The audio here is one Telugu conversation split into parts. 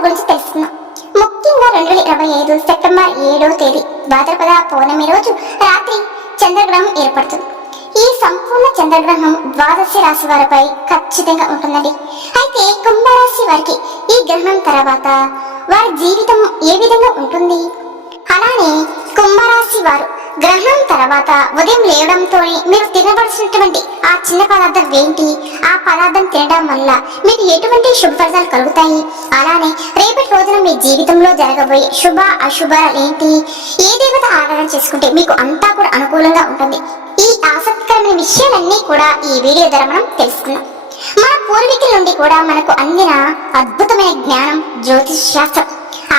ఫలితాల గురించి తెలుసుకుందాం. ముఖ్యంగా 2025 సెప్టెంబర్ 7వ తేదీ భాద్రపద పౌర్ణమి రోజు రాత్రి చంద్రగ్రహణం ఏర్పడుతుంది. ఈ సంపూర్ణ చంద్రగ్రహణం ద్వాదశ రాశి వారిపై ఖచ్చితంగా ఉంటుందండి. అయితే కుంభరాశి వారికి ఈ గ్రహణం తర్వాత వారి జీవితం ఏ విధంగా ఉంటుంది? అలానే కుంభరాశి వారు గ్రహణం తర్వాత ఉదయం లేవడంతోనే మీరు తినవలసినటువంటి ఆ చిన్న పదార్థం ఏంటి, ఆ పదార్థం తినడం వల్ల మీకు ఎటువంటి శుభ ఫలితాలు కలుగుతాయి, అలానే రేపటి రోజున మీ జీవితంలో జరగబోయే శుభ అశుభాలు ఏంటి, ఏ దేవత ఆరాధన చేసుకుంటే మీకు అంతా కూడా అనుకూలంగా ఉంటుంది, ఈ ఆసక్తికరమైన విషయాలన్నీ కూడా ఈ వీడియో ద్వారా మనం తెలుసుకుందాం. మన పూర్వీకుల నుండి కూడా మనకు అందిన అద్భుతమైన జ్ఞానం జ్యోతిష్ శాస్త్రం.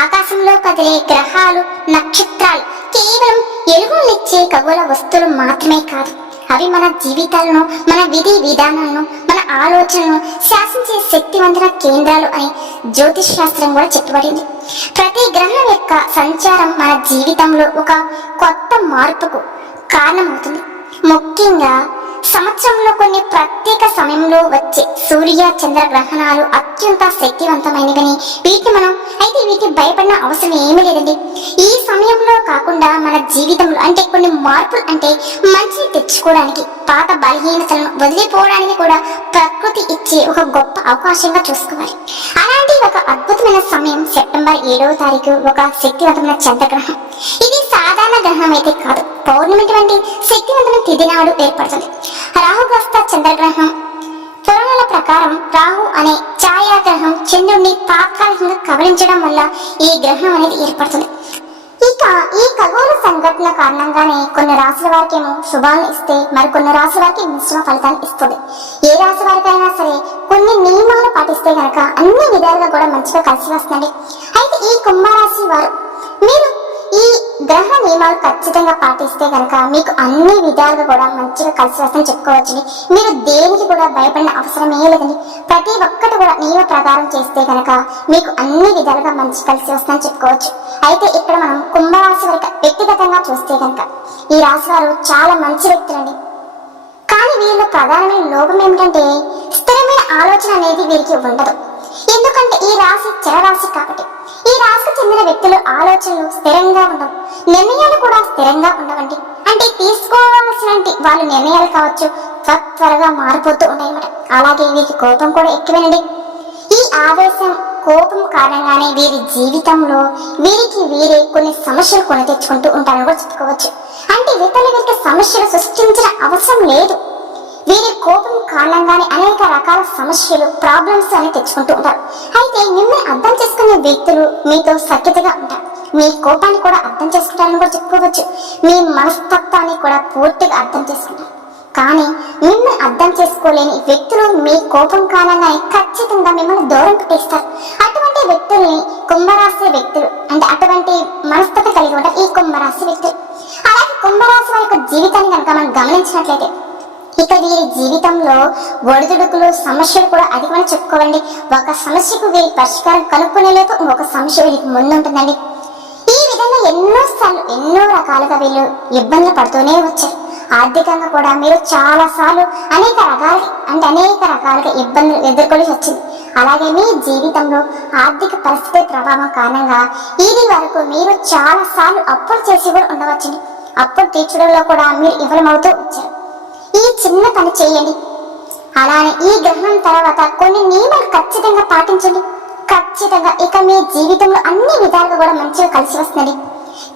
ఆకాశంలో కదిలే గ్రహాలు, నక్షత్రాలు కేవలం ఎలుగునిచ్చే ఖగోళ వస్తువులు మాత్రమే కాదు, అవి మన జీవితాలను, మన విధి విధానాలను, మన ఆలోచనలను శాసించే శక్తివంతమైన కేంద్రాలు అని జ్యోతిష్ శాస్త్రం కూడా చెప్పబడింది. ప్రతి గ్రహం యొక్క సంచారం మన జీవితంలో ఒక కొత్త మార్పుకు కారణమవుతుంది. ముఖ్యంగా సంవత్సరంలో కొన్ని ప్రత్యేక సమయంలో వచ్చే సూర్య చంద్ర గ్రహణాలు అత్యంత శక్తివంతమైనవని వీటికి భయపడిన అవసరం ఏమీ లేదండి. ఈ సమయంలో కాకుండా మన జీవితంలో అంటే కొన్ని మార్పులు అంటే మంచిని తెచ్చుకోవడానికి, పాత బలహీనతలను వదిలిపోవడానికి కూడా ప్రకృతి ఇచ్చే ఒక గొప్ప అవకాశంగా చూసుకోవాలి. అలాంటి ఒక అద్భుతమైన సమయం సెప్టెంబర్ 7వ తారీఖు ఒక శక్తివంతమైన చంద్రగ్రహణం. ఇది సాధారణ గ్రహణం అయితే కాదు, పౌర్ణమి వంటి శక్తివంతమైన తిథి నాడు ఏర్పడుతుంది. రాహుగ్రస్త చంద్రగ్రహణం పురాణాల ప్రకారం రాహు అనే ఛాయాగ్రహం చంద్రుడిని తాత్కాలికంగా కవరించడం వల్ల ఈ గ్రహణం అనేది ఏర్పడుతుంది. ఇక ఈ ఖగోళ సంఘటన కారణంగానే కొన్ని రాశుల వారికేమో శుభాలను ఇస్తే మరికొన్ని రాశుల వారికి మిశ్రమ ఫలితాలు ఇస్తుంది. ఏ రాశి వారికైనా సరే కొన్ని నియమాలు పాటిస్తే కనుక అన్ని విధాలుగా కూడా మంచిగా కలిసి వస్తుంది. అయితే ఈ కుంభరాశి వారు మీరు ఈ గ్రహ నియమాలు ఖచ్చితంగా పాటిస్తే కనుక మీకు అన్ని విధాలుగా కూడా మంచిగా కలిసి వస్తుందని చెప్పుకోవచ్చండి. మీరు దేనికి కూడా భయపడిన అవసరం ఏ లేదండి. ప్రతి ఒక్కటి కూడా నియమ ప్రకారం చేస్తే కనుక మీకు అన్ని విధాలుగా మంచి కలిసి వస్తుందని చెప్పుకోవచ్చు. అయితే ఇక్కడ మనం కుంభరాశి వారికి వ్యక్తిగతంగా చూస్తే కనుక ఈ రాశి వారు చాలా మంచి వ్యక్తులండి. కానీ వీళ్ళ ప్రధానమైన లోపం ఏమిటంటే స్థిరమైన ఆలోచన అనేది వీరికి ఉండదు. ఎందుకంటే ఈ రాశి చరరాశి కాబట్టి ఈ రాశికి చెందిన వ్యక్తులు ఆలోచనలు స్థిరంగా ఉండవు, నిర్ణయాలు కూడా స్థిరంగా ఉండవండి. అంటే తీసుకోవాల్సిన వాళ్ళ నిర్ణయాలు కావచ్చు త్వరగా మారిపోతూ ఉంటాయన్నమాట. అలాగే వీరికి కోపం కూడా ఎక్కువేనండి. ఈ ఆవేశం, కోపం కారణంగానే వీరి జీవితంలో వీరికి వీరే కొన్ని సమస్యలు కొని తెచ్చుకుంటూ ఉంటారని కూడా చెప్పుకోవచ్చు. అంటే వీరికి సమస్యలు సృష్టించిన అవసరం లేదు. వీరి కోపం కారణంగానే అనేక రకాల సమస్యలు, ప్రాబ్లమ్స్ అని తెచ్చుకుంటూ ఉంటారు. అయితే మిమ్మల్ని అర్థం చేసుకునే వ్యక్తులు మీతో సఖ్యతగా ఉంటారు. మీ కోపాన్ని కూడా అర్థం చేసుకుంటారని కూడా చెప్పుకోవచ్చు. మీ మనస్తత్వాన్ని కూడా పూర్తిగా అర్థం చేసుకుంటారు. కానీ మిమ్మల్ని అర్థం చేసుకోలేని వ్యక్తులు మీ కోపం కారణంగానే ఖచ్చితంగా మిమ్మల్ని దూరం పెట్టేస్తారు. అటువంటి వ్యక్తుల్ని కుంభరాశి వ్యక్తులు అంటే అటువంటి మనస్తత్వం కలిగి ఉంటారు ఈ కుంభరాశి వ్యక్తులు. అలాగే కుంభరాశి వారి యొక్క జీవితాన్ని కనుక మనం గమనించినట్లయితే ఇక వీరి జీవితంలో ఒడిదుడుకులు, సమస్యలు కూడా అధికమని చెప్పుకోవాలండి. ఒక సమస్యకు వీరి పరిష్కారం కనుక్కునేలోపు ఇంకొక సమస్య వీరికి ముందుంటుందండి. ఈ విధంగా ఎన్నోసార్లు ఎన్నో రకాలుగా వీళ్ళు ఇబ్బందులు పడుతూనే వచ్చారు. ఆర్థికంగా కూడా మీరు చాలా సార్లు అనేక రకాలుగా ఇబ్బందులు ఎదుర్కోవాల్సి వచ్చింది. అలాగే మీ జీవితంలో ఆర్థిక పరిస్థితి ప్రభావం కారణంగా ఇది వరకు మీరు చాలా సార్లు అప్పులు చేసి కూడా ఉండవచ్చండి. అప్పులు తీర్చడంలో కూడా మీరు విఫలమవుతూ వచ్చారు. ఈ చిన్న పని చేయండి. అలానే ఈ గ్రహణం తర్వాత కొన్ని నియమాలు ఖచ్చితంగా పాటించండి. ఖచ్చితంగా ఇక మీ జీవితంలో అన్ని విధాలుగా కూడా మంచిగా కలిసి వస్తుంది.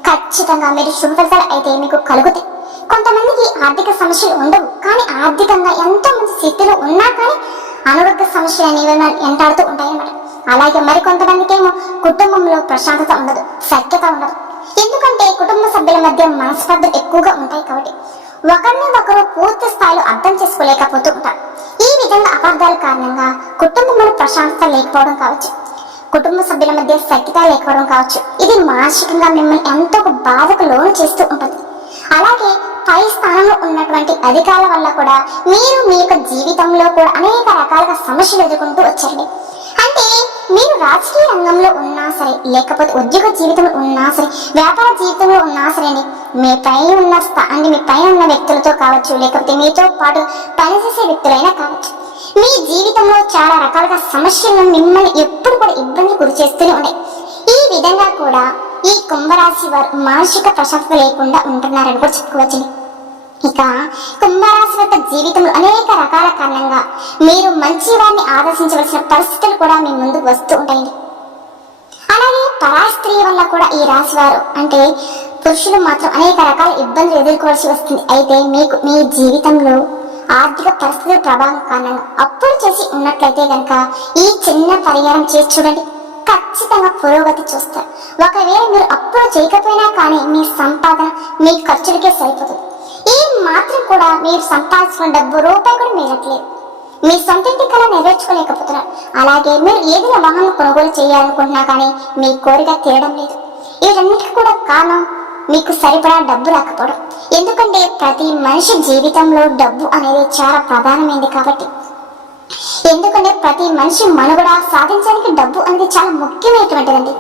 ఖచ్చితంగా మీరు శుభ ఫలితాలు అయితే మీకు కలుగుతాయి. కొంతమందికి ఆర్థిక సమస్యలు ఉండవు, కానీ ఆర్థికంగా ఎంతో మంచి స్థితిలో ఉన్నా కానీ అనారోగ్య సమస్యలు అనేవి ఎంటాడుతూ ఉంటాయన్నమాట. అలాగే మరికొంతమందికి ఏమో కుటుంబంలో ప్రశాంతత ఉండదు, సఖ్యత ఉండదు. ఎందుకంటే కుటుంబ సభ్యుల మధ్య మనస్పర్ధలు ఎక్కువగా ఉంటాయి కాబట్టి ఒకరిని ఒకరు పూర్తి స్థాయిలో అర్థం చేసుకోలేకపోతూ ఉంటారు. ఈ విధంగా అపార్థాల కారణంగా కుటుంబంలో ప్రశాంతత లేకపోవడం కావచ్చు, కుటుంబ సభ్యుల మధ్య సఖ్యత లేకపోవడం కావచ్చు. ఇది మానసికంగా మిమ్మల్ని ఎంతో బాధకు లోను చేస్తూ ఉంటుంది. అలాగే పై స్థానంలో ఉన్నటువంటి అధికారుల వల్ల కూడా మీరు మీ యొక్క జీవితంలో కూడా అనేక రకాలుగా సమస్యలు ఎదుర్కొంటూ వచ్చారండి. అంటే మీరు రాజకీయ రంగంలో ఉన్నా సరే, లేకపోతే ఉద్యోగ జీవితంలో ఉన్నా సరే, వ్యాపార జీవితంలో ఉన్నా సరే అండి, మీ పైన ఉన్న వ్యక్తులతో కావచ్చు, లేకపోతే మీతో పాటు పనిచేసే వ్యక్తులైనా కావచ్చు, మీ జీవితంలో చాలా రకాలుగా సమస్యలు మిమ్మల్ని ఎప్పుడు కూడా ఇబ్బందులు గురి చేస్తూనే ఉన్నాయి. ఈ విధంగా కూడా ఈ కుంభరాశి వారు మానసిక ప్రశాంతత లేకుండా ఉంటున్నారని కూడా చెప్పుకోవచ్చండి. ఇక కుంభరాశి యొక్క జీవితంలో అనేక రకాల కారణంగా మీరు మంచి వారిని ఆదర్శించవలసిన పరిస్థితులు కూడా మీ ముందుకు వస్తూ ఉంటాయండి. అలాగే పరాస్త్రీ వల్ల కూడా ఈ రాశి వారు అంటే పురుషులు మాత్రం అనేక రకాల ఇబ్బందులు ఎదుర్కోవాల్సి వస్తుంది. అయితే మీకు మీ జీవితంలో ఆర్థిక పరిస్థితుల ప్రభావం కారణంగా అప్పులు చేసి ఉన్నట్లయితే కనుక ఈ చిన్న పరిహారం చేసి చూడండి, ఖచ్చితంగా పురోగతి చూస్తారు. ఒకవేళ మీరు అప్పులు చేయకపోయినా కానీ మీ సంపాదన మీ ఖర్చులకే సరిపోతుంది. ఈ మాత్రం కూడా మీరు సంపాదించుకున్న డబ్బు రూపాయి కూడా మిగలట్లేదు. మీ సొంత ఇంటి కళ నెరవేర్చుకోలేకపోతున్నారు. అలాగే మీరు ఏదైనా వాహనం కొనుగోలు చేయాలనుకుంటున్నా కానీ మీ కోరిక తీరడం లేదు. వీటన్నిటికీ కూడా కారణం మీకు సరిపడా డబ్బు రాకపోవడం. ఎందుకంటే ప్రతి మనిషి జీవితంలో డబ్బు అనేది చాలా ప్రధానమైనది కాబట్టి. ఎందుకంటే ప్రతి మనిషి మనుగడ సాధించడానికి డబ్బు అనేది చాలా ముఖ్యమైనటువంటిదండి.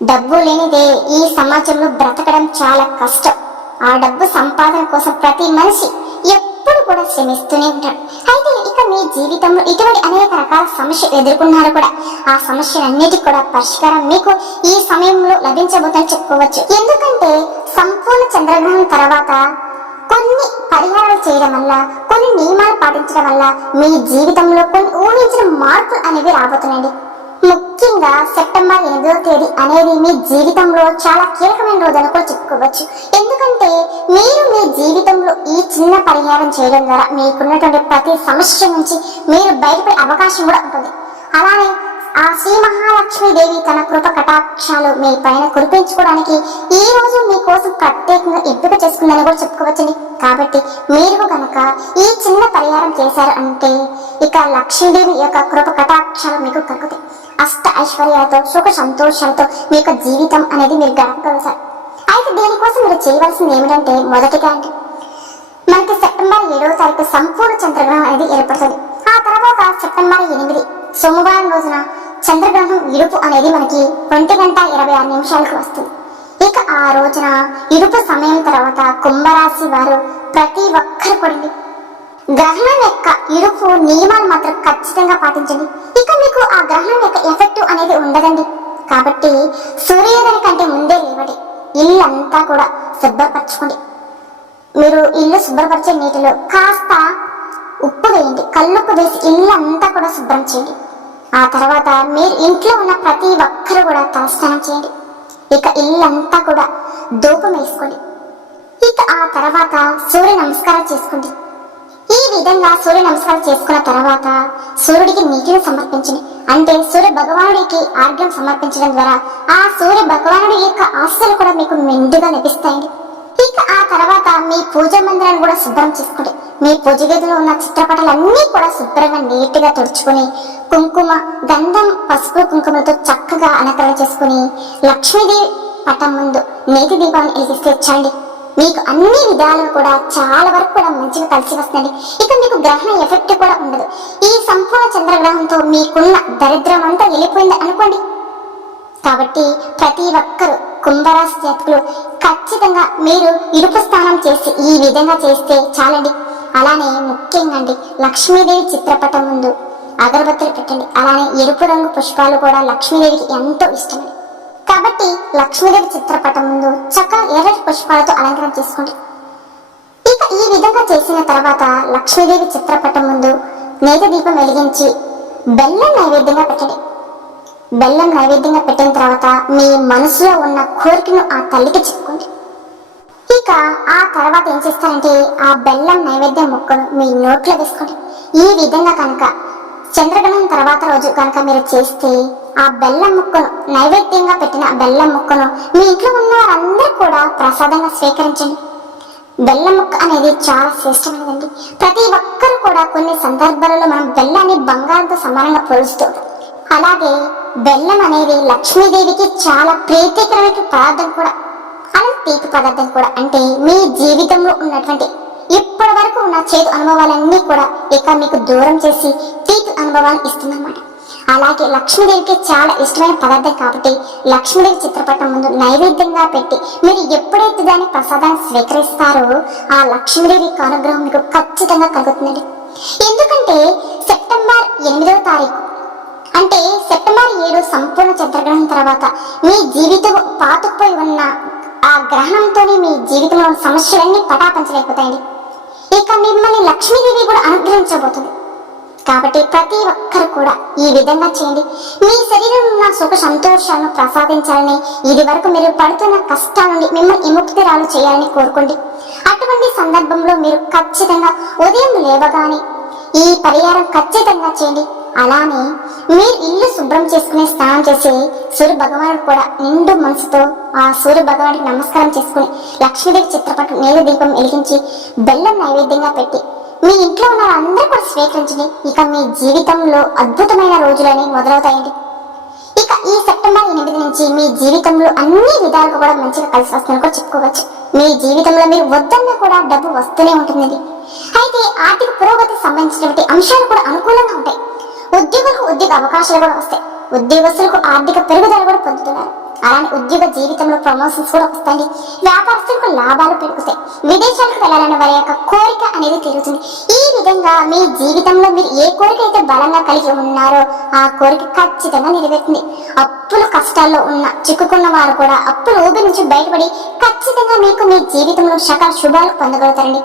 డబ్బు లేనిదే ఈ సమాజంలో బ్రతకడం చాలా కష్టం. ఆ డబ్బు సంపాదన కోసం ప్రతి మనిషి ఎప్పుడు కూడా శ్రమిస్తూనే ఉంటాడు. అయితే ఇక మీ జీవితంలో ఇటువంటి అనేక రకాల సమస్యలు ఎదుర్కొన్నారు కూడా. ఆ సమస్యలన్నిటికీ కూడా పరిష్కారం మీకు ఈ సమయంలో లభించబోతుందని చెప్పుకోవచ్చు. ఎందుకంటే సంపూర్ణ చంద్రగ్రహణం తర్వాత కొన్ని పరిహారాలు చేయడం వల్ల, కొన్ని నియమాలు పాటించడం వల్ల మీ జీవితంలో కొన్ని ఊహించిన మార్పులు అనేవి రాబోతున్నాయండి. ముఖ్యంగా సెప్టెంబర్ 8వ తేదీ అనేది మీ జీవితంలో చాలా కీలకమైన రోజు అని కూడా చెప్పుకోవచ్చు. ఎందుకంటే మీరు మీ జీవితంలో ఈ చిన్న పరిహారం చేయడం ద్వారా మీకున్నటువంటి ప్రతి సమస్య నుంచి మీరు బయటపడే అవకాశం కూడా ఉంటుంది. అలానే ఆ శ్రీ మహాలక్ష్మీదేవి తన కృప కటాక్షాలు మీ పైన కురిపించుకోవడానికి ఈ రోజు మీకోసం ప్రత్యేకంగా ఎంపిక చేసుకుందని కూడా చెప్పుకోవచ్చండి. కాబట్టి మీరు కనుక ఈ చిన్న పరిహారం చేశారు అంటే ఇక లక్ష్మీదేవి యొక్క కృప కటాక్షాలు మీకు కలుగుతాయి. అష్ట ఐశ్వర్యాలతో సుఖ సంతోషాలతో మీ యొక్క జీవితం అనేది మీరు గడపగలుగుతారు. అయితే దీనికోసం మీరు చేయవలసింది ఏమిటంటే మొదటిగా అంటే మనకి సెప్టెంబర్ 7వ తారీఖు సంపూర్ణ చంద్రగ్రహణం అనేది ఏర్పడుతుంది. ఆ తర్వాత సెప్టెంబర్ 8 సోమవారం రోజున చంద్రగ్రహణం ఇరుపు అనేది మనకి 1:26 వస్తుంది. ఇక ఆ రోజున ఇరుపు సమయం తర్వాత కుంభరాశి వారు ప్రతి ఒక్కరు కూడా గ్రహణం యొక్క ఇరుపు నియమాలు మాత్రం ఖచ్చితంగా పాటించండి. ఇక మీకు ఆ గ్రహణం యొక్క ఎఫెక్ట్ అనేది ఉండదండి. కాబట్టి సూర్యోదయం కంటే ముందే లేవండి. ఇల్లంతా కూడా శుభ్రపరచుకోండి. మీరు ఇల్లు శుభ్రపరిచే నీటిలో కాస్త ఉప్పు వేయండి. కల్లుప్పు వేసి ఇల్లంతా కూడా శుభ్రం చేయండి. ఆ తర్వాత మీరు ఇంట్లో ఉన్న ప్రతి ఒక్కరు కూడా తలస్నానం చేయండి. ఇక ఇల్లంతా కూడా ధూపం వేసుకోండి. ఇక ఆ తర్వాత సూర్య నమస్కారం చేసుకోండి. ఈ విధంగా సూర్య నమస్కారం చేసుకున్న తర్వాత సూర్యుడికి నీటిని సమర్పించండి. అంటే సూర్య భగవానుడికి ఆర్ఘ్యం సమర్పించడం ద్వారా ఆ సూర్య భగవానుడి యొక్క ఆశలు కూడా మీకు మెండుగా లభిస్తాయండి. ఇక ఆ తర్వాత మీ పూజ మందిరాన్ని కూడా శుభ్రం చేసుకోండి. మీ పూజ గదిలో ఉన్న చిత్రపటాలన్నీ కూడా శుభ్రంగా నీట్గా తుడుచుకొని కుంకుమ, గంధం, పసుపు, కుంకుమలతో చక్కగా అలంకరణ చేసుకుని లక్ష్మీదేవి పటం ముందు నేతి దీపాన్ని వెలిగిస్తే చాలండి. మీకు అన్ని విధాలు కూడా చాలా వరకు కూడా మంచిగా కలిసి వస్తుంది. ఇక మీకు గ్రహణ ఎఫెక్ట్ కూడా ఉండదు. ఈ సంపూర్ణ చంద్రగ్రహంతో మీకున్న దరిద్రం అంతా వెళ్ళిపోయింది అనుకోండి. కాబట్టి ప్రతి ఒక్కరు కుంభరాశి జాతకులు ఖచ్చితంగా మీరు ఇరుపు స్నానం చేసి ఈ విధంగా చేస్తే చాలండి. అలానే ముఖ్యంగా అండి లక్ష్మీదేవి చిత్రపటం ముందు అగరబత్తులు పెట్టండి. అలానే ఎరుపు రంగు పుష్పాలు కూడా లక్ష్మీదేవికి ఎంతో ఇష్టమండి. కాబట్టి లక్ష్మీదేవి చిత్రపటం ముందు చక్కగా ఎర్రటి పుష్పాలతో అలంకరణ చేసుకోండి. ఇక ఈ విధంగా చేసిన తర్వాత లక్ష్మీదేవి చిత్రపటం ముందు నేతి దీపం వెలిగించి బెల్లం నైవేద్యంగా పెట్టండి. బెల్లం నైవేద్యంగా పెట్టిన తర్వాత మీ మనసులో ఉన్న కోరికను ఆ తల్లికి చెప్పుకోండి. ఇక ఆ తర్వాత ఏం చేస్తారంటే ఆ బెల్లం నైవేద్యం ముక్కను మీ నోట్లో వేసుకోండి. ఈ విధంగా కనుక చంద్రగ్రహణం తర్వాత రోజు కనుక మీరు చేస్తే ఆ బెల్లం ముక్కను నైవేద్యంగా పెట్టిన బెల్లం ముక్కను మీ ఇంట్లో ఉన్న వారందరూ కూడా ప్రసాదంగా స్వీకరించండి. బెల్లం ముక్క అనేది చాలా శ్రేష్టమైనదండి. ప్రతి ఒక్కరు కూడా కొన్ని సందర్భాలలో మనం బెల్లాన్ని బంగారంతో సమానంగా పోలుస్తూ ఉంటాం. అలాగే బెల్లం అనేది లక్ష్మీదేవికి చాలా ప్రీతికరమైన పదార్థం కూడా, అలాగే తీపి పదార్థం కూడా. అంటే మీ జీవితంలో ఉన్నటువంటి ఇప్పటి వరకు ఉన్న చేదు అనుభవాలన్నీ కూడా ఇక మీకు దూరం చేసి తీపి అనుభవాన్ని ఇస్తుందన్నమాట. అలాగే లక్ష్మీదేవికి చాలా ఇష్టమైన పదార్థం కాబట్టి లక్ష్మీదేవి చిత్రపటం ముందు నైవేద్యంగా పెట్టి మీరు ఎప్పుడైతే దాని ప్రసాదాన్ని స్వీకరిస్తారో ఆ లక్ష్మీదేవి అనుగ్రహం మీకు ఖచ్చితంగా కలుగుతుందండి. ఎందుకంటే సెప్టెంబర్ 8వ తారీఖు అంటే సెప్టెంబర్ 7 సంపూర్ణ చంద్రగ్రహణం తర్వాత మీ జీవితం పాతుకుపోయి ఉన్న ఆ గ్రహణంతోనే మీ జీవితంలో సమస్యలన్నీ పటాపంచలేకపోతాయండి. ఇక మిమ్మల్ని లక్ష్మీదేవి కూడా అనుగ్రహించబోతుంది. కాబట్టి ప్రతి ఒక్కరు కూడా ఈ విధంగా చేయండి. మీ శరీరంలో ఉన్న సుఖ సంతోషాలను ప్రసాదించాలని, ఇది వరకు మీరు పడుతున్న కష్టాల నుండి మిమ్మల్ని విముక్తిరాలు చేయాలని కోరుకోండి. అటువంటి సందర్భంలో మీరు ఖచ్చితంగా ఉదయం లేవగానే ఈ పరిహారం ఖచ్చితంగా చేయండి. అలానే మీరు ఇల్లు శుభ్రం చేసుకుని స్నానం చేసి సూర్య భగవానుడు కూడా నిండు మనసుతో ఆ సూర్య భగవానికి నమస్కారం చేసుకుని లక్ష్మీదేవి చిత్రపటం నీళ్ళ దీపం వెలిగించి బెల్లం నైవేద్యంగా పెట్టి మీ ఇంట్లో ఉన్న అందరూ కూడా స్వీకరించండి. ఇక మీ జీవితంలో అద్భుతమైన రోజులని మొదలవుతాయండి. ఇక ఈ సెప్టెంబర్ 8 నుంచి మీ జీవితంలో అన్ని విధాలుగా కూడా మంచిగా కలిసి వస్తుందని కూడా చెప్పుకోవచ్చు. మీ జీవితంలో మీరు వద్దన్నా కూడా డబ్బు వస్తూనే ఉంటుంది. అయితే ఆర్థిక పురోగతికి సంబంధించినటువంటి అంశాలు కూడా అనుకూలంగా ఉంటాయి. ఉద్యోగులకు ఉద్యోగ అవకాశాలు కూడా వస్తాయి. ఉద్యోగస్తులకు ఆర్థిక పెరుగుదల కూడా పొందుతున్నారు. అలానే ఉద్యోగ జీవితంలో ప్రమోషన్స్ కూడా వస్తాయి. వ్యాపారస్తులకు లాభాలు పెరుగుతాయి. విదేశాలకు వెళ్ళాలనే వారి యొక్క కోరిక అనేది తీరుతుంది. ఈ విధంగా మీ జీవితంలో మీరు ఏ కోరిక అయితే బలంగా కలిగి ఉన్నారో ఆ కోరిక ఖచ్చితంగా నెరవేరుతుంది. అప్పులు కష్టాల్లో ఉన్న చిక్కుకున్న వారు కూడా అప్పుల ఊబి నుంచి బయటపడి ఖచ్చితంగా మీకు మీ జీవితంలో సకల శుభాలు పొందగలుగుతారండి.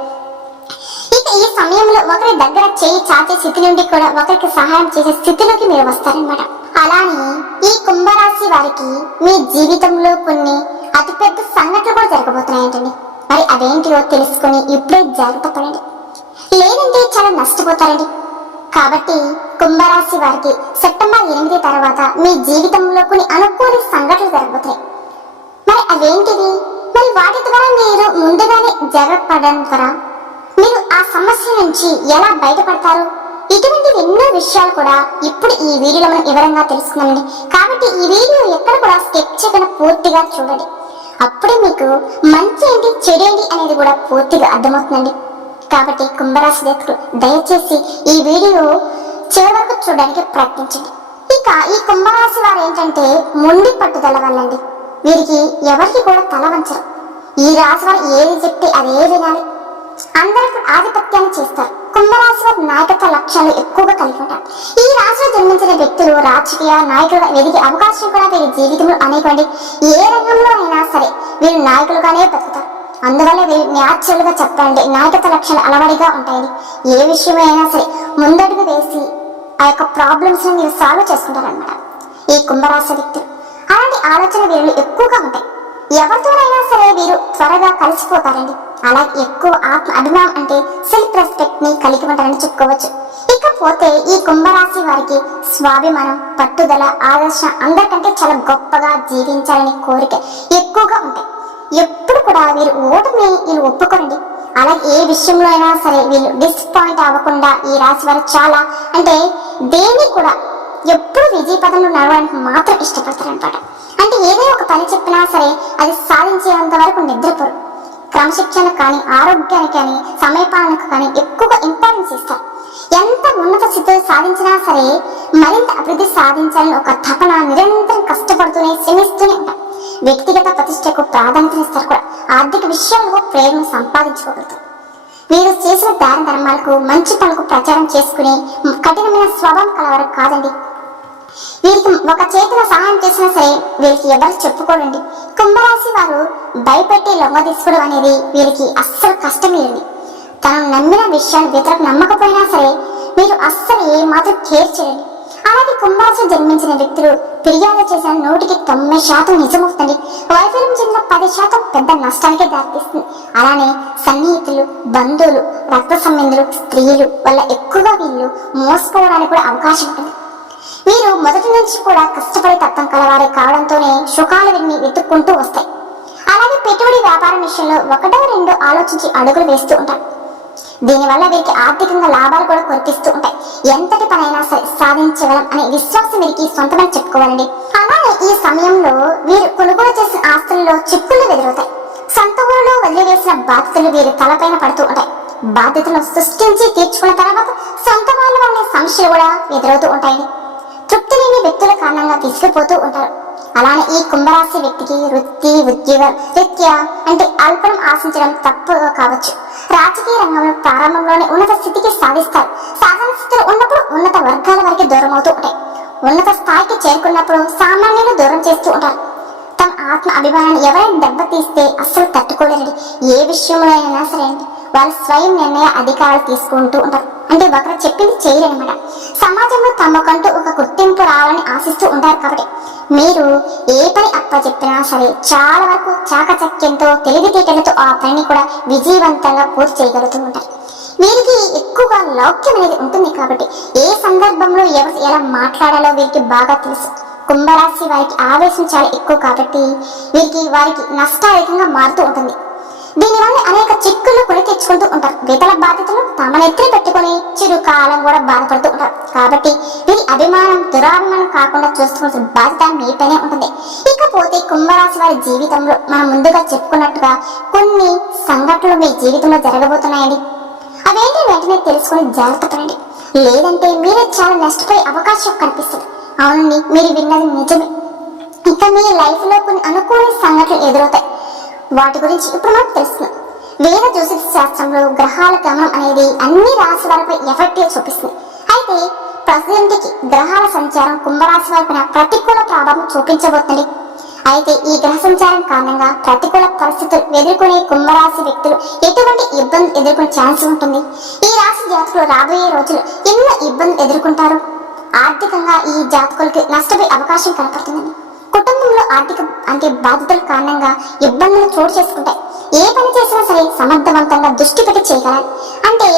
ఇక ఈ సమయంలో ఒకరి దగ్గర చేయి చాచే స్థితి నుండి కూడా ఒకరికి సహాయం చేసే స్థితిలోకి మీరు వస్తారనమాట. అలానే ఈ కుంభరాశి వారికి మీ జీవితంలో కొన్ని అతిపెద్ద సంఘటనలు కూడా జరగబోతున్నాయంటండి. మరి అదేంటివో తెలుసుకుని ఇప్పుడే జాగ్రత్త పడండి, లేదంటే చాలా నష్టపోతారండి. కాబట్టి కుంభరాశి వారికి సెప్టెంబర్ 8 తర్వాత మీ జీవితంలో కొన్ని అనుకూల సంఘటనలు జరగబోతున్నాయి. మరి అవేంటివి? మరి వాటి ద్వారా మీరు ముందుగానే జాగ్రత్త పడడం ద్వారా మీరు ఆ సమస్య నుంచి ఎలా బయటపడతారు? ఇటువంటి ఎన్నో విషయాలు కూడా ఇప్పుడు ఈ వీడియోలో మనం వివరంగా తెలుసుకున్నామండి. కాబట్టి ఈ వీడియో ఎక్కడ కూడా స్కిప్ చేయకుండా పూర్తిగా చూడండి. అప్పుడే మీకు మంచి ఏంటి చెడు ఏంటి అనేది కూడా పూర్తిగా అర్థమవుతుందండి. కాబట్టి కుంభరాశి వ్యక్తులు దయచేసి ఈ వీడియో చివరి వరకు చూడడానికి ప్రయత్నించండి. ఇక ఈ కుంభరాశి వారు ఏంటంటే మొండి పట్టుదల వల్లండి. వీరికి ఎవరికి కూడా తల వంచరు. ఈ రాశి వారు ఏది చెప్తే అదే వినాలి. అందరికీ ఆధిపత్యాన్ని చేస్తారు. కుంభరాశి వారి నాయకత్వ లక్ష్యాలు ఎక్కువగా కలిగి ఉంటారు. ఈ రాశిలో జన్మించిన వ్యక్తులు రాజకీయ నాయకులుగా ఎదిగే అవకాశం కూడా వీరి జీవితంలో అనేకండి. ఏ రంగంలో అయినా సరే వీరు నాయకులుగానే బతుకుతారు. అందువల్ల వీరు న్యాచురల్ గా చెప్పండి నాయకత్వ లక్ష్యాలు అలవాడిగా ఉంటాయి. ఏ విషయమైనా సరే ముందడుగు వేసి ఆ యొక్క ప్రాబ్లమ్స్ ని మీరు సాల్వ్ చేసుకుంటారనమాట ఈ కుంభరాశి వ్యక్తులు. అలాంటి ఆలోచన వీళ్ళు ఎక్కువగా ఉంటాయి. ఎవరితోనైనా సరే వీరు త్వరగా కలిసిపోతారండి. అలాగే ఎక్కువ ఆత్మ అభిమానం అంటే సెల్ఫ్ రెస్పెక్ట్ ని కలిగి ఉంటారని చెప్పుకోవచ్చు. ఇకపోతే ఈ కుంభరాశి వారికి స్వాభిమానం, పట్టుదల, ఆదర్శం, అందరికంటే చాలా గొప్పగా జీవించాలని కోరిక ఎక్కువగా ఉంటాయి. ఎప్పుడు కూడా వీరు ఓటమి వీళ్ళు ఒప్పుకోండి. అలాగే ఏ విషయంలో అయినా సరే వీళ్ళు డిసప్పాయింట్ అవ్వకుండా ఈ రాశి వారు చాలా అంటే దేన్ని కూడా ఎప్పుడు విజయ పదంలో నడవడానికి మాత్రం ఇష్టపడతారు అనమాట. అంటే ఏదో ఒక పని చెప్పినా సరే అది సాధించేంత వరకు నిద్రపోరు. క్రమశిక్షణ కానీ, ఆరోగ్యానికి కానీ, సమయపాలనకు కానీ ఎక్కువగా ఇంపార్టెన్స్ ఇస్తారు. ఎంత ఉన్నత స్థితిలో సాధించినా సరే మరింత అభివృద్ధి సాధించాలని ఒక తపన నిరంతరం కష్టపడుతూనే శ్రమిస్తూనే ఉంటారు. వ్యక్తిగత ప్రతిష్టకు ప్రాధాన్యతనిస్తారు కూడా. ఆర్థిక విషయాల్లో ప్రేరణ సంపాదించుకోగలుగుతారు. వీరు చేసిన దాన ధర్మాలకు మంచి పనులకు ప్రచారం చేసుకుని కఠినమైన స్వభావం కలవారు కాదండి. వీరికి ఒక చేతిలో సహాయం చేసినా సరే వీరికి ఎవరు చెప్పుకోరండి. కుంభరాశి వారు భయపెట్టి లొంగ తీసుకోవడం అనేది వీరికి అస్సలు కష్టం లేదు. తను నమ్మిన విషయాలు ఇతరులకు నమ్మకపోయినా సరే మీరు అస్సలు ఏ మాత్రం కేర్ చేయండి. అలాగే కుంభరాశి జన్మించిన వ్యక్తులు ఫిర్యాదు చేసిన 100% నిజమవుతుంది. వైఫల్యం చెందిన 10% పెద్ద నష్టానికే దారితీస్తుంది. అలానే సన్నిహితులు, బంధువులు, రక్త సంబంధులు, స్త్రీలు వల్ల ఎక్కువగా వీళ్ళు మోసపోవడానికి కూడా అవకాశం ఉంటుంది. వీరు మొదటి నుంచి కూడా కష్టపడే తత్వం కలవారే కావడంతోనే సుఖాలు వీరిని వెతుక్కుంటూ వస్తాయి. అలాగే పెట్టుబడి వ్యాపారం విషయంలో 1-2 ఆలోచించి అడుగులు వేస్తూ ఉంటారు. దీనివల్ల వీరికి ఆర్థికంగా లాభాలు కూడా కొరికిస్తూ ఉంటాయి. ఎంతటి పనైనా సరే సాధించగలం అనే విశ్వాసం వీరికి సొంతమని చెప్పుకోవాలండి. అలానే ఈ సమయంలో వీరు కొనుగోలు చేసిన ఆస్తుల్లో చిక్కులు ఎదురవుతాయి. సొంత ఊరిలో వదిలివేసిన బాధ్యతలు వీరి తలపైన పడుతూ ఉంటాయి. బాధ్యతలను సృష్టించి తీర్చుకున్న తర్వాత సొంత వాళ్ళ వల్ల సమస్యలు కూడా ఎదురవుతూ ఉంటాయి. తృప్తి లేని వ్యక్తుల కారణంగా తీసుకుపోతూ ఉంటారు. అలానే ఈ కుంభరాశి వ్యక్తికి వృత్తి ఉద్యోగ రీత్యా అంటే అల్పం ఆశించడం తప్పు కావచ్చు. రాజకీయ రంగంలో ప్రారంభంలోనే ఉన్నత స్థితికి సాధిస్తారు. సాధారణ స్థితిలో ఉన్నప్పుడు ఉన్నత వర్గాల వరకు దూరం అవుతూ ఉంటాయి. ఉన్నత స్థాయికి చేరుకున్నప్పుడు సామాన్యులు దూరం చేస్తూ ఉంటారు. తమ ఆత్మ అభిమానాన్ని ఎవరైనా దెబ్బతీస్తే అస్సలు తట్టుకోలేరండి. ఏ విషయంలో అయినా సరే అండి వాళ్ళు స్వయం నిర్ణయ అధికారాలు తీసుకుంటూ ఉంటారు. అంటే ఒకరు చెప్పింది చేయరనమాట. సమాజంలో తమకంటూ ఒక గుర్తింపు రావాలని ఆశిస్తూ ఉంటారు. కాబట్టి మీరు ఏ పని అప్పచెప్పినా సరే చాలా వరకు చాకచక్యంతో తెలివితేటలతో ఆ పనిని కూడా విజయవంతంగా పూర్తి చేయగలుగుతూ ఉంటారు. వీరికి ఎక్కువగా లౌక్యం అనేది ఉంటుంది. కాబట్టి ఏ సందర్భంలో ఎవరు ఎలా మాట్లాడాలో వీరికి బాగా తెలుసు. కుంభరాశి వారికి ఆవేశం చాలా ఎక్కువ కాబట్టి వారికి నష్టాయకంగా మారుతూ ఉంటుంది. దీనివల్ల అనేక చిక్కులు కొని తెచ్చుకుంటూ ఉంటారు. ఇతర బాధ్యతలు తమ నెత్తిన పెట్టుకుని చిరుకాలం కూడా బాధపడుతూ ఉంటారు. కాబట్టి వీరి అభిమానం దురాభిమానం కాకుండా చూసుకోవాల్సిన బాధ్యత మీపైనే ఉంటుంది. ఇకపోతే కుంభరాశి వారి జీవితంలో మనం ముందుగా చెప్పుకున్నట్టుగా కొన్ని సంఘటనలు మీ జీవితంలో జరగబోతున్నాయండి. అవేంటి వెంటనే తెలుసుకుని జాగ్రత్త పడండి. లేదంటే మీరే చాలా నష్టపోయే అవకాశం కనిపిస్తుంది. అవునండి, మీరు విన్నది నిజమే. ఇక మీ లైఫ్ లో కొన్ని అనుకోని సంఘటనలు ఎదురవుతాయి. వాటి గురించి ఇప్పుడు మనకు తెలుస్తుంది. వేద జ్యోతిష శాస్త్రంలో గ్రహాల గమనం అనేది అన్ని రాశి వారిపై ఎఫెక్ట్ చూపిస్తుంది. అయితే ప్రస్తుతానికి గ్రహాల సంచారం కుంభరాశి వారిపైన ప్రతికూల ప్రభావం చూపించబోతుంది. అయితే ఈ గ్రహ సంచారం కారణంగా ప్రతికూల పరిస్థితులు ఎదుర్కొనే కుంభరాశి వ్యక్తులు ఎటువంటి ఇబ్బంది ఎదుర్కొనే ఛాన్స్ ఉంటుంది. ఈ రాశి జాతకులు రాబోయే రోజులు ఎన్నో ఇబ్బందులు ఎదుర్కొంటారు. ఆర్థికంగా ఈ జాతకులకి నష్టపోయే అవకాశం కనపడుతుందండి. కుటుంబంలో ఆర్థిక బాధ్యతల కారణంగా ఇబ్బందులు చోటు చేసుకుంటాయి. ఏ పని చేసినా సరే సమర్థవంతంగా దృష్టి పెట్టి చేయగలరు. అంటే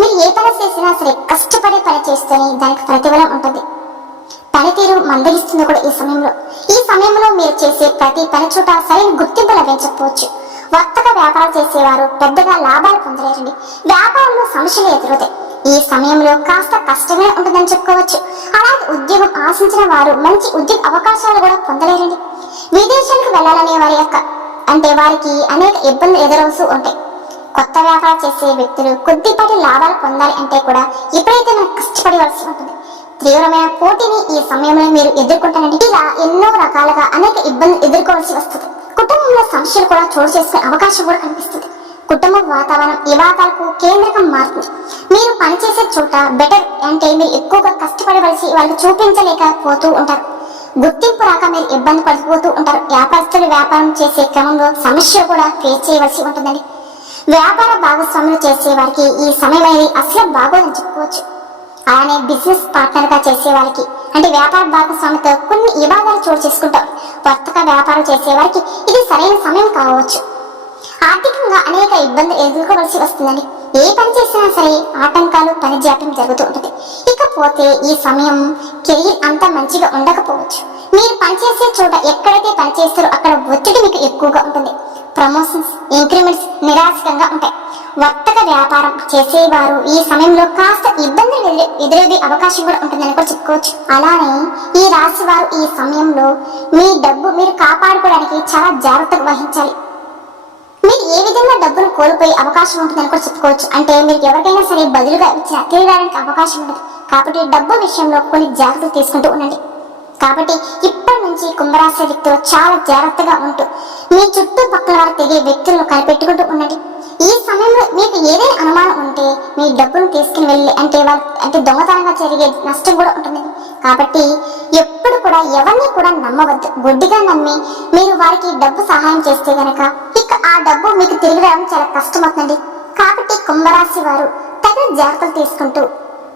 మీరు ఏ పని చేసినా సరే కష్టపడి పని చేస్తేనే దానికి ప్రతిఫలం ఉంటుంది. పనితీరు మందగిస్తుంది కూడా ఈ సమయంలో మీరు చేసే ప్రతి పని చోట సరైన గుర్తింపు లభించకపోవచ్చు. వర్తక వ్యాపారం చేసేవారు పెద్దగా లాభాలు పొందలేరండి. వ్యాపారంలో సమస్యలు ఎదురవుతాయి. ఈ సమయంలో కాస్త కష్టమే ఉంటుందని చెప్పుకోవచ్చు. అలాగే ఉద్యోగం ఆశించిన వారు మంచి ఉద్యోగ అవకాశాలు కూడా పొందలేరండి. విదేశాలకు వెళ్ళాలనే వారికి అనేక ఇబ్బందులు ఎదురవుతూ ఉంటాయి. కొత్త వ్యాపారం చేసే వ్యక్తులు కొద్దిపాటి లాభాలు పొందాలి అంటే కూడా ఎప్పుడైతే మనం కష్టపడవలసి ఉంటుంది. తీవ్రమైన పోటీని ఈ సమయంలో మీరు ఎదుర్కొంటారండి. ఇలా ఎన్నో రకాలుగా అనేక ఇబ్బందులు ఎదుర్కోవాల్సి వస్తుంది. కుటుంబంలో సమస్యలు కూడా చోటు చేసుకునే అవకాశం కూడా కనిపిస్తుంది. కుటుంబ వాతావరణం వివాదాలకు కేంద్రకం మారుతుంది. మీరు పనిచేసే చోట బెటర్ మీరు ఎక్కువగా కష్టపడవలసి వాళ్ళకి చూపించలేకపోతూ ఉంటారు. గుర్తింపు రాక మీరు ఇబ్బంది పడిపోతూ ఉంటారు. వ్యాపారస్తులు వ్యాపారం చేసే క్రమంలో సమస్యలు కూడా ఫేస్ చేయవలసి ఉంటుందండి. వ్యాపార భాగస్వాములు చేసే వారికి ఈ సమయం అనేది అసలు బాగోదని చెప్పుకోవచ్చు. అలానే బిజినెస్ పార్ట్నర్ గా చేసే వాళ్ళకి వ్యాపార భాగస్వామితో కొన్ని వివాదాలు చోటు చేసుకుంటారు. వర్తక వ్యాపారం చేసే వారికి ఇది సరైన సమయం కావచ్చు. ఆర్థికంగా అనేక ఇబ్బందులు ఎదుర్కోవలసి వస్తుందండి. ఏ పని చేసినా సరే ఆటంకాలు పని జాప్యం జరుగుతూ ఉంటుంది. ఇకపోతే ఈ సమయం కెరీర్ అంత మంచిగా ఉండకపోవచ్చు. మీరు పనిచేసే చోట ఎక్కడైతే పని చేస్తారో అక్కడ ఒత్తిడి మీకు ఎక్కువగా ఉంటుంది. ప్రమోషన్స్ ఇంక్రిమెంట్స్ నిరాశకంగా ఉంటాయి. వర్తక వ్యాపారం చేసేవారు ఈ సమయంలో కాస్త ఇబ్బందులు ఎదురయ్యే అవకాశం కూడా ఉంటుందని కూడా చెప్పుకోవచ్చు. అలానే ఈ రాశి వారు ఈ సమయంలో మీ డబ్బు మీరు కాపాడుకోవడానికి చాలా జాగ్రత్తగా వహించాలి. మీరు ఏ విధంగా డబ్బును కోల్పోయే అవకాశం ఉంటుందని కూడా చెప్పుకోవచ్చు. మీరు ఎవరికైనా సరే బదులుగా ఇచ్చిన తీరడానికి అవకాశం ఉంటుంది. కాబట్టి డబ్బు విషయంలో కొన్ని జాగ్రత్తలు తీసుకుంటూ ఉండండి. కాబట్టి ఇప్పటి నుంచి కుంభరాశి వ్యక్తులు చాలా జాగ్రత్తగా ఉంటూ మీ చుట్టుపక్కల వారు తెగే వ్యక్తులను కనిపెట్టుకుంటూ ఉండండి. ఈ సమయంలో మీకు ఏదైనా అనుమానం ఉంటే మీ డబ్బును తీసుకుని వెళ్ళి దొంగతనంగా జరిగే నష్టం కూడా ఉంటుంది. కాబట్టి ఎప్పుడు కూడా ఎవరిని కూడా నమ్మవద్దు. గుడ్డిగా నమ్మి మీరు వారికి డబ్బు సహాయం చేస్తే గనక ఇక ఆ డబ్బు మీకు తిరిగి రావడం చాలా కష్టమవుతుంది. కాబట్టి కుంభరాశి వారు తగిన జాగ్రత్తలు తీసుకుంటూ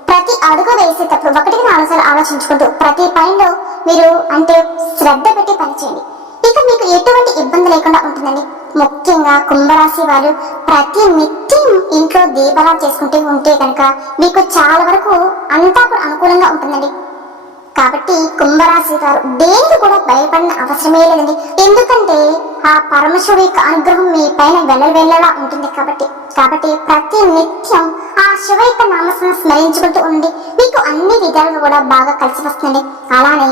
ప్రతి అడుగు వేసేటప్పుడు 1-4 సార్లు ఆలోచించుకుంటూ ప్రతి పనిలో మీరు శ్రద్ధ పెట్టి పనిచేయండి. ఇక మీకు ఎటువంటి ఇబ్బంది లేకుండా ఉంటుందండి. ముఖ్యంగా కుంభరాశి వారు ప్రతి నిత్యం ఇంట్లో దీపాలు చేసుకుంటూ ఉంటే కనుక మీకు చాలా వరకు అంతా కూడా అనుకూలంగా ఉంటుందండి. కాబట్టి కుంభరాశి వారు దేనికి కూడా భయపడిన అవసరమే లేదండి. ఎందుకంటే ఆ పరమశివుడి యొక్క అనుగ్రహం మీ పైన వెళ్ళలా ఉంటుంది. కాబట్టి ప్రతి నిత్యం ఆ శివ యొక్క నామస్మరణ స్మరించుకుంటూ ఉండి మీకు అన్ని విధాలుగా కూడా బాగా కలిసి వస్తుంది. అలానే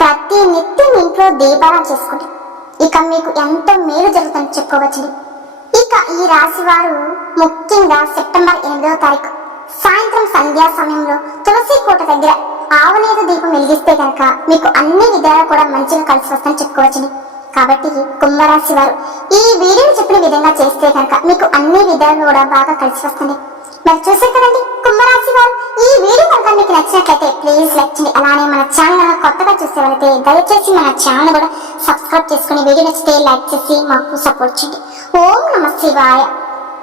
ప్రతి నిత్యం ఇంట్లో దీపారాధన చేసుకోండి. ఇక మీకు ఎంతో మేలు జరుగుతుందని చెప్పుకోవచ్చండి. ఇక ఈ రాశి వారు ముఖ్యంగా సెప్టెంబర్ 8వ తారీఖు సాయంత్రం సంధ్యా సమయంలో తులసి కోట దగ్గర ఆవునేద దీపం వెలిగిస్తే కనుక మీకు అన్ని విధాలు కూడా మంచిగా కలిసి వస్తాయని చెప్పుకోవచ్చండి. కాబట్టి కుంభరాశి వారు ఈ వీడియోని చెప్పిన విధంగా చేస్తే కనుక మీకు అన్ని విధాలు కూడా బాగా కలిసి వస్తుంది. మరి చూసే కదండి కుంభరాశి వారు, ఈ వీడియో కనుక మీకు నచ్చినట్లయితే ప్లీజ్ లైక్ చేయండి. అలానే మన ఛానల్ కొత్తగా చూసే వాళ్ళైతే దయచేసి మన ఛానల్ కూడా సబ్స్క్రైబ్ చేసుకుని వీడియో నచ్చితే లైక్ చేసి మాకు సపోర్ట్ చేయండి. ఓం నమ శివాయ.